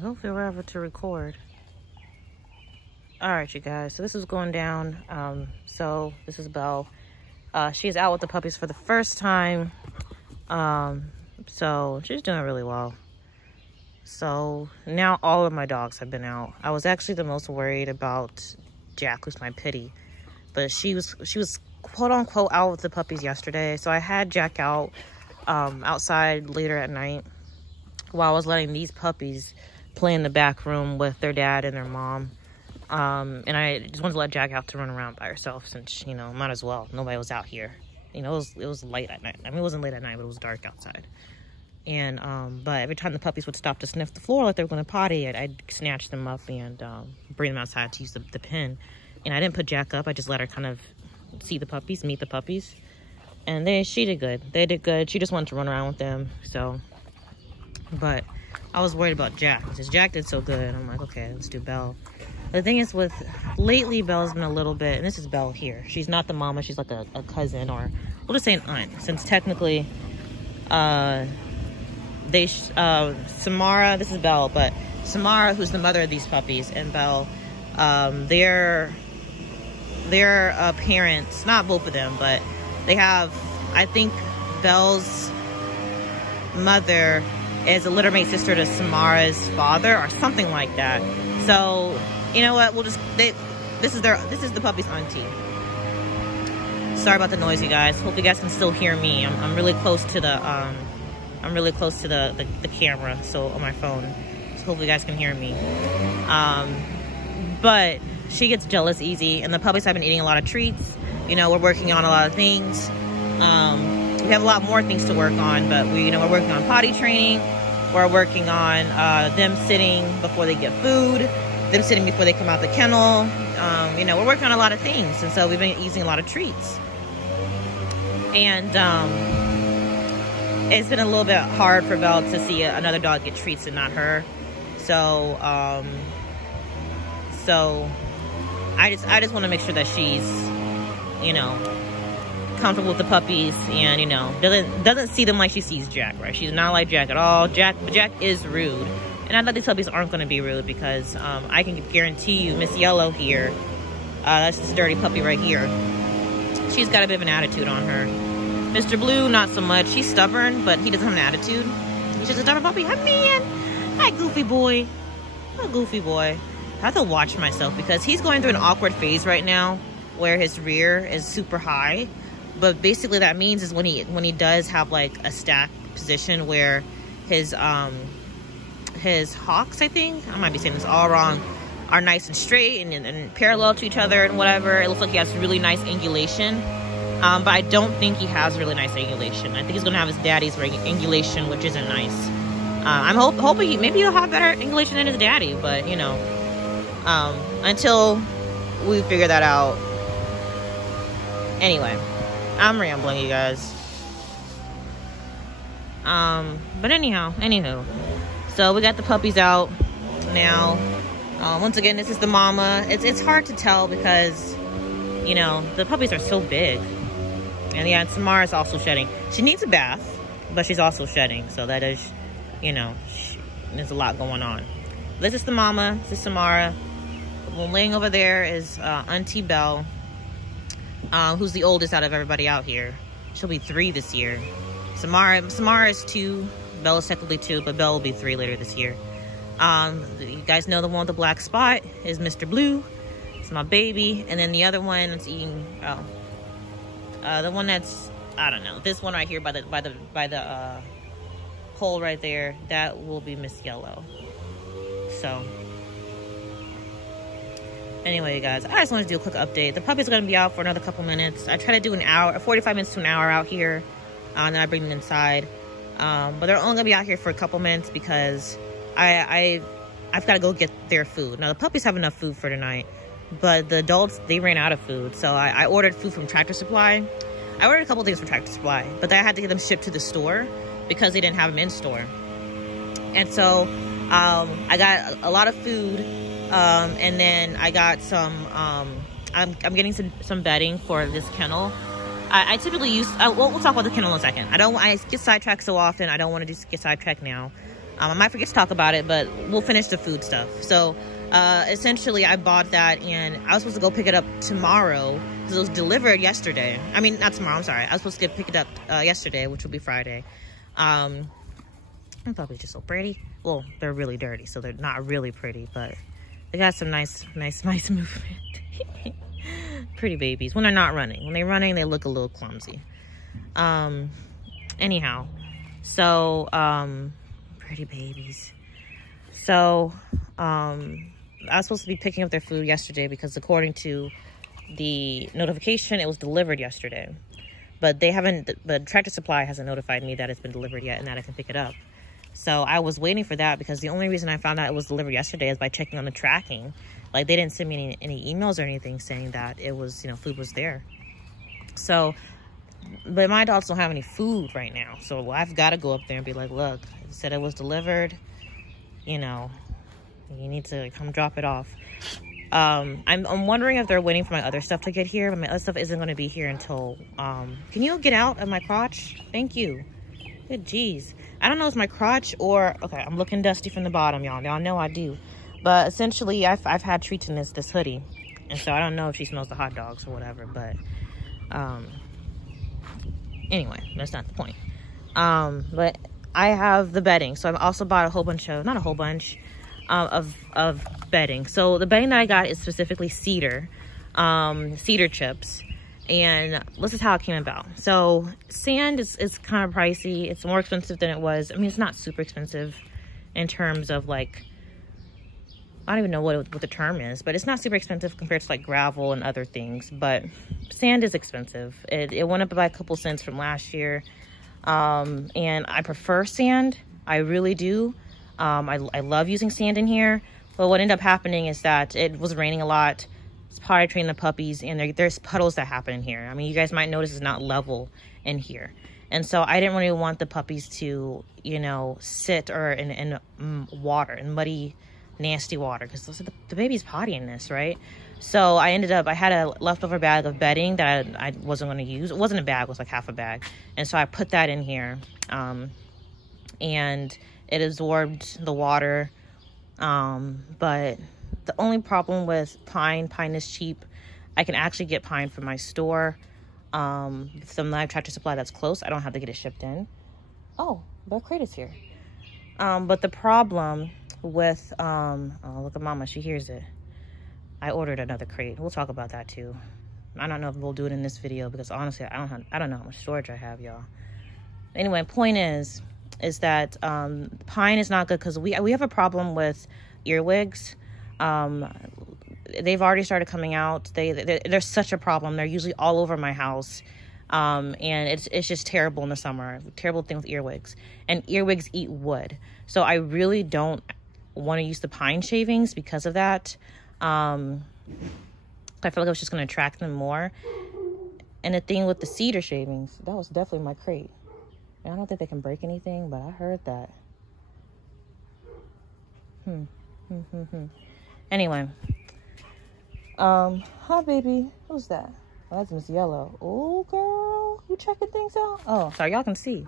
Hopefully we're able to record. All right, you guys, so this is going down. So this is Belle. She's out with the puppies for the first time. So she's doing really well. So now all of my dogs have been out. I was actually the most worried about Jack, who's my pitty, but she was quote unquote out with the puppies yesterday. So I had Jack out outside later at night while I was letting these puppies play in the back room with their dad and their mom. And I just wanted to let Jack out to run around by herself since, you know, might as well. Nobody was out here. You know, it was late at night. I mean, it wasn't late at night, but it was dark outside. And, but every time the puppies would stop to sniff the floor like they were going to potty, I'd snatch them up and bring them outside to use the pen. And I didn't put Jack up. I just let her kind of see the puppies, meet the puppies. And she did good. They did good. She just wanted to run around with them. So, but I was worried about Jack because Jack did so good. I'm like, okay, let's do Belle. The thing is lately Belle's been a little bit, and this is Belle here. She's not the mama. She's like a cousin, or we'll just say an aunt, since technically Samara, this is Belle, but Samara, who's the mother of these puppies, and Belle, their parents, not both of them, but they have, I think Belle's mother is a littermate sister to Samara's father or something like that. So, you know what, we'll just, this is the puppy's auntie. Sorry about the noise, you guys. Hope you guys can still hear me. I'm really close to the the camera, so on my phone. So hopefully you guys can hear me. But she gets jealous easy, and the puppies have been eating a lot of treats. You know, we're working on a lot of things. We have a lot more things to work on, but we're working on potty training. We're working on them sitting before they get food, them sitting before they come out the kennel. You know, we're working on a lot of things, and so we've been using a lot of treats. And it's been a little bit hard for Belle to see another dog get treats and not her. So, I just want to make sure that she's, you know, comfortable with the puppies, and, you know, doesn't see them like she sees Jack, right? She's not like Jack at all. Jack is rude, and I thought these puppies aren't going to be rude because I can guarantee you, Miss Yellow here, that's this dirty puppy right here. She's got a bit of an attitude on her. Mr. Blue, not so much. He's stubborn, but he doesn't have an attitude. He's just a stubborn puppy. Hi, man. Hi, goofy boy. Hi, goofy boy. I have to watch myself because he's going through an awkward phase right now where his rear is super high. But basically that means is when he does have like a stack position where his hocks, I think, I might be saying this all wrong, are nice and straight and parallel to each other and whatever. It looks like he has really nice angulation. But I don't think he has really nice angulation. I think he's going to have his daddy's angulation, which isn't nice. I'm hoping maybe he'll have better angulation than his daddy, but, you know, until we figure that out. Anyway, I'm rambling, you guys. But anywho. So we got the puppies out now. Once again, this is the mama. It's hard to tell because, you know, the puppies are so big. And yeah, and Samara's also shedding. She needs a bath, but she's also shedding. So that is, you know, there's a lot going on. This is the mama. This is Samara. Laying over there is Auntie Belle, who's the oldest out of everybody out here. She'll be 3 this year. Samara is 2. Belle is technically 2, but Belle will be 3 later this year. You guys know the one with the black spot is Mr. Blue. It's my baby. And then the other one that's eating, the one that's, I don't know, this one right here by the hole right there, that will be Miss Yellow. So anyway, you guys, I just wanted to do a quick update. The puppies are going to be out for another couple minutes. I try to do an hour, 45 minutes to an hour out here, and then I bring them inside. But they're only going to be out here for a couple minutes because I've got to go get their food. Now, the puppies have enough food for tonight, but the adults, they ran out of food. So I ordered food from Tractor Supply. I ordered a couple things from Tractor Supply, but I had to get them shipped to the store because they didn't have them in store. And so I got a lot of food, and then I got some, I'm getting some bedding for this kennel. I typically use, we'll talk about the kennel in a second. I get sidetracked so often. I don't want to get sidetracked now. I might forget to talk about it, but we'll finish the food stuff. So essentially I bought that, and I was supposed to go pick it up tomorrow because it was delivered yesterday. I mean, not tomorrow, I'm sorry. I was supposed to pick it up yesterday, which would be Friday. I'm probably just so pretty. Well, they're really dirty, so they're not really pretty, but they got some nice movement. Pretty babies when they're not running. When they're running, they look a little clumsy. Anyhow, so pretty babies. So I was supposed to be picking up their food yesterday because according to the notification, it was delivered yesterday. But they haven't, but Tractor Supply hasn't notified me that it's been delivered yet and that I can pick it up. So I was waiting for that because the only reason I found out it was delivered yesterday is by checking on the tracking. Like, they didn't send me any emails or anything saying that it was, you know, food was there. So, but my dogs don't have any food right now. So I've got to go up there and be like, look, it said it was delivered. You know, you need to come drop it off. I'm wondering if they're waiting for my other stuff to get here. But my other stuff isn't going to be here until, can you get out of my crotch? Thank you. Good geez. I don't know if it's my crotch or, okay, I'm looking dusty from the bottom, y'all. Y'all know I do. But essentially, I've had treats in this hoodie. And so I don't know if she smells the hot dogs or whatever. But anyway, that's not the point. But I have the bedding. So I've also bought a whole bunch of, not a whole bunch, of bedding. So the bedding that I got is specifically cedar chips. And this is how it came about. So sand is kind of pricey. It's more expensive than it was. I mean, it's not super expensive in terms of like, I don't even know what the term is, but it's not super expensive compared to like gravel and other things. But sand is expensive. It went up by a couple cents from last year. And I prefer sand. I really do. I love using sand in here. But what ended up happening is that it was raining a lot. It's potty training the puppies, and there's puddles that happen in here. I mean, you guys might notice it's not level in here. And so I didn't really want the puppies to, you know, sit or in water, in muddy, nasty water, because the baby's potty in this, right? So I had a leftover bag of bedding that I wasn't going to use. It wasn't a bag, it was like half a bag. And so I put that in here, and it absorbed the water. But the only problem with pine is cheap. I can actually get pine from my store. Some live Tractor Supply that's close. I don't have to get it shipped in. Oh, but crate is here. But the problem with, oh, look at Mama, she hears it. I ordered another crate. We'll talk about that too. I don't know if we'll do it in this video because honestly, I don't know how much storage I have, y'all. Anyway, point is that pine is not good because we have a problem with earwigs. They've already started coming out. They're such a problem. They're usually all over my house. And it's just terrible in the summer. Terrible thing with earwigs. And earwigs eat wood. So I really don't want to use the pine shavings because of that. I feel like I was just going to attract them more. And the thing with the cedar shavings, that was definitely my crate. I don't think they can break anything, but I heard that. Anyway. Hi, baby. Who's that? Oh, that's Miss Yellow. Oh, girl. You checking things out? Oh, sorry. Y'all can see.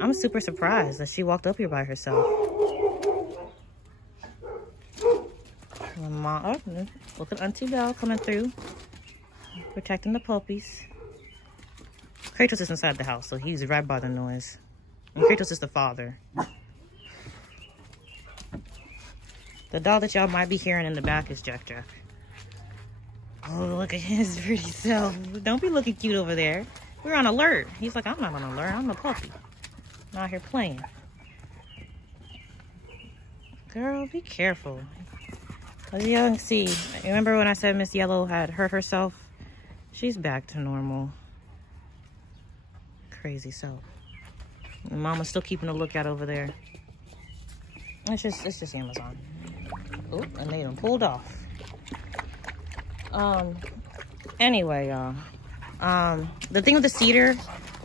I'm super surprised that she walked up here by herself. Look at Auntie Belle coming through. Protecting the puppies. Kratos is inside the house, so he's right by the noise. And Kratos is the father. The dog that y'all might be hearing in the back is Jack. Oh, look at his pretty self. Don't be looking cute over there. We're on alert. He's like, I'm not on alert. I'm a puppy. I'm out here playing. Girl, be careful. As y'all can see, remember when I said Miss Yellow had hurt herself? She's back to normal. Crazy self. And Mama's still keeping a lookout over there. It's just Amazon. Oh, and they done pulled off. Anyway, y'all. The thing with the cedar,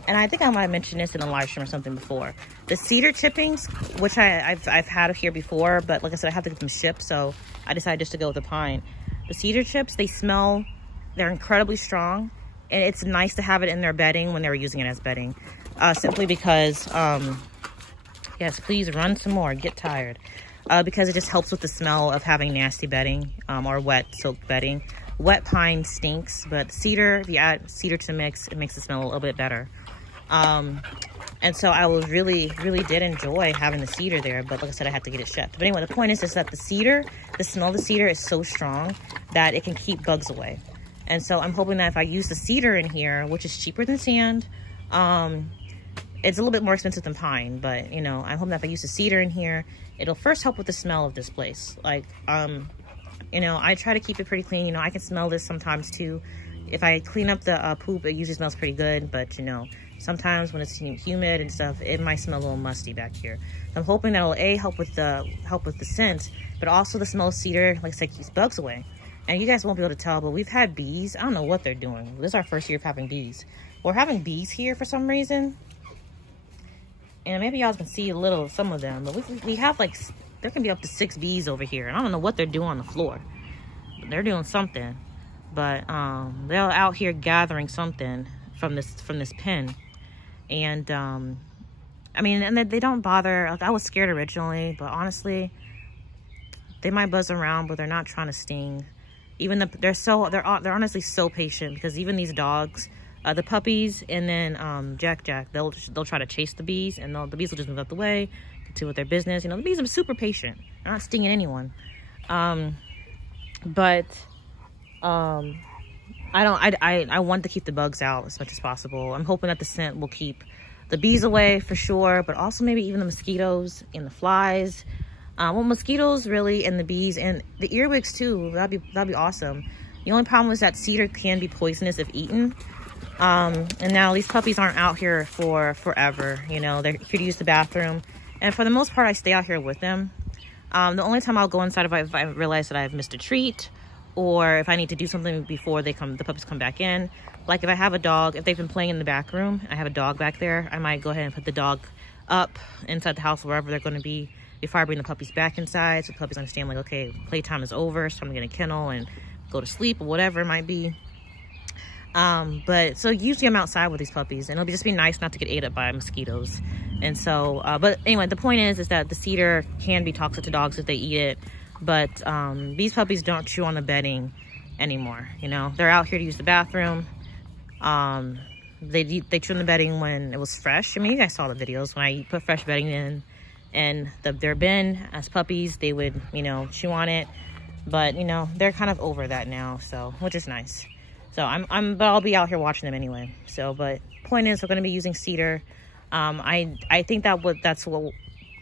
and I think I might have mentioned this in a live stream or something before. The cedar chippings, which I've had here before, but like I said, I have to get them shipped, so I decided just to go with the pine. The cedar chips, they're incredibly strong, and it's nice to have it in their bedding when they were using it as bedding. Simply because, Yes, please run some more. Get tired. Because it just helps with the smell of having nasty bedding, or wet soaked bedding. Wet pine stinks, but cedar, if you add cedar to the mix, it makes it smell a little bit better. And so I was really did enjoy having the cedar there, but like I said, I had to get it shipped. But anyway, the point is that the cedar, the smell of the cedar is so strong that it can keep bugs away. And so I'm hoping that if I use the cedar in here, which is cheaper than sand, it's a little bit more expensive than pine, but you know, I'm hoping that if I use the cedar in here, it'll first help with the smell of this place. Like, you know, I try to keep it pretty clean. You know, I can smell this sometimes too. If I clean up the poop, it usually smells pretty good, but you know, sometimes when it's humid and stuff, it might smell a little musty back here. So I'm hoping that will help with the scent, but also the smell of cedar, like I said, keeps bugs away. And you guys won't be able to tell, but we've had bees. I don't know what they're doing. This is our first year of having bees. We're having bees here for some reason. And maybe y'all can see a little of some of them, but we have like, there can be up to 6 bees over here. And I don't know what they're doing on the floor. But they're doing something. But they're out here gathering something from this pen. And I mean, and they don't bother. Like, I was scared originally, but honestly, they might buzz around, but they're not trying to sting. Even they're honestly so patient, because even these dogs, the puppies and then Jack, they'll try to chase the bees, and the bees will just move out the way, continue with their business. You know, the bees are super patient. They're not stinging anyone. I want to keep the bugs out as much as possible. I'm hoping that the scent will keep the bees away for sure, but also maybe even the mosquitoes and the flies. Well, mosquitoes really, and the bees and the earwigs too. That'd be awesome. The only problem is that cedar can be poisonous if eaten. And now these puppies aren't out here for forever. You know, they're here to use the bathroom, and for the most part, I stay out here with them. The only time I'll go inside if I realize that I've missed a treat, or if I need to do something before the puppies come back in. Like if I have a dog, if they've been playing in the back room, I have a dog back there, I might go ahead and put the dog up inside the house, wherever they're going to be, before I bring the puppies back inside, so the puppies understand, like, okay, playtime is over, so I'm gonna get a kennel and go to sleep, or whatever it might be. But so usually I'm outside with these puppies, and it'll just be nice not to get ate up by mosquitoes. And so, but anyway, the point is that the cedar can be toxic to dogs if they eat it. But these puppies don't chew on the bedding anymore. You know, they're out here to use the bathroom. They chew on the bedding when it was fresh. I mean, you guys saw the videos when I put fresh bedding in, and their bin as puppies, they would, you know, chew on it. But you know, they're kind of over that now, so, which is nice. So but I'll be out here watching them anyway. So, but point is, we're going to be using cedar. I think that's what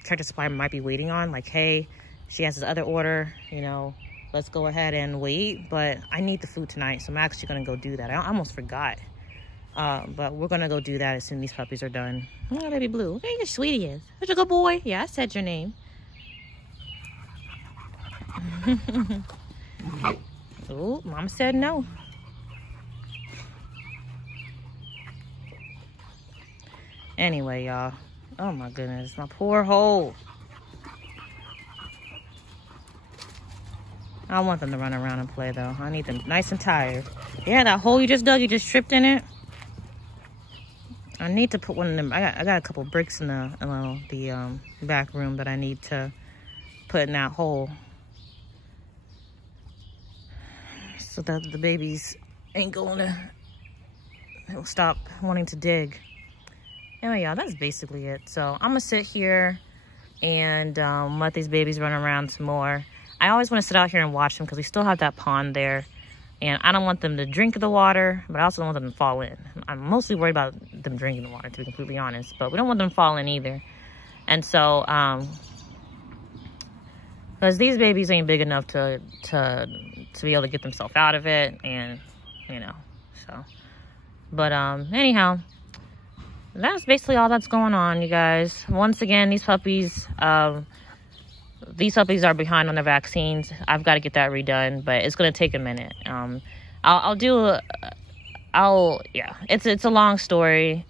Tractor Supply might be waiting on. Like, hey, she has this other order, you know, let's go ahead and wait. But I need the food tonight, so I'm actually going to go do that. I almost forgot. But we're going to go do that as soon as these puppies are done. Oh, baby Blue. Look how your sweetie is. Such a good boy. Yeah, I said your name. Oh, Mom said no. Anyway, y'all. Oh, my goodness. My poor hole. I want them to run around and play, though. I need them nice and tired. Yeah, that hole you just dug, you just tripped in it. I need to put one of them. I got a couple bricks in the back room that I need to put in that hole, so that the babies ain't going to stop wanting to dig. Anyway, y'all, that's basically it. So I'm gonna sit here and let these babies run around some more. I always want to sit out here and watch them, because we still have that pond there. And I don't want them to drink the water, but I also don't want them to fall in. I'm mostly worried about them drinking the water, to be completely honest. But we don't want them to fall in either. And so, because these babies ain't big enough to be able to get themselves out of it. And, you know, so. But anyhow, that's basically all that's going on, you guys. Once again, these puppies are behind on their vaccines. I've got to get that redone, but it's going to take a minute. Yeah, it's a long story,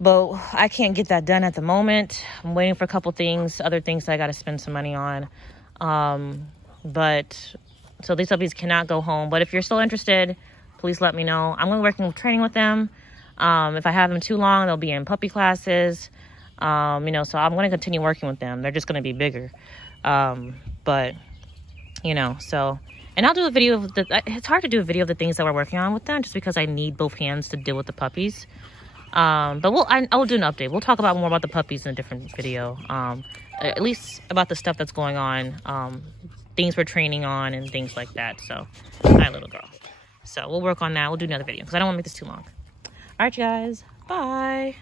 but I can't get that done at the moment. I'm waiting for a couple things, other things that I got to spend some money on. So these puppies cannot go home, but if you're still interested, please let me know. I'm going to be working with training with them. If I have them too long, they'll be in puppy classes. You know, so I'm going to continue working with them. They're just going to be bigger. But, you know, so, and I'll do a video of it's hard to do a video of the things that we're working on with them just because I need both hands to deal with the puppies. But I will do an update. We'll talk about more about the puppies in a different video. At least about the stuff that's going on, things we're training on and things like that. So, hi, little girl. So we'll work on that. We'll do another video because I don't want to make this too long. All right, you guys. Bye.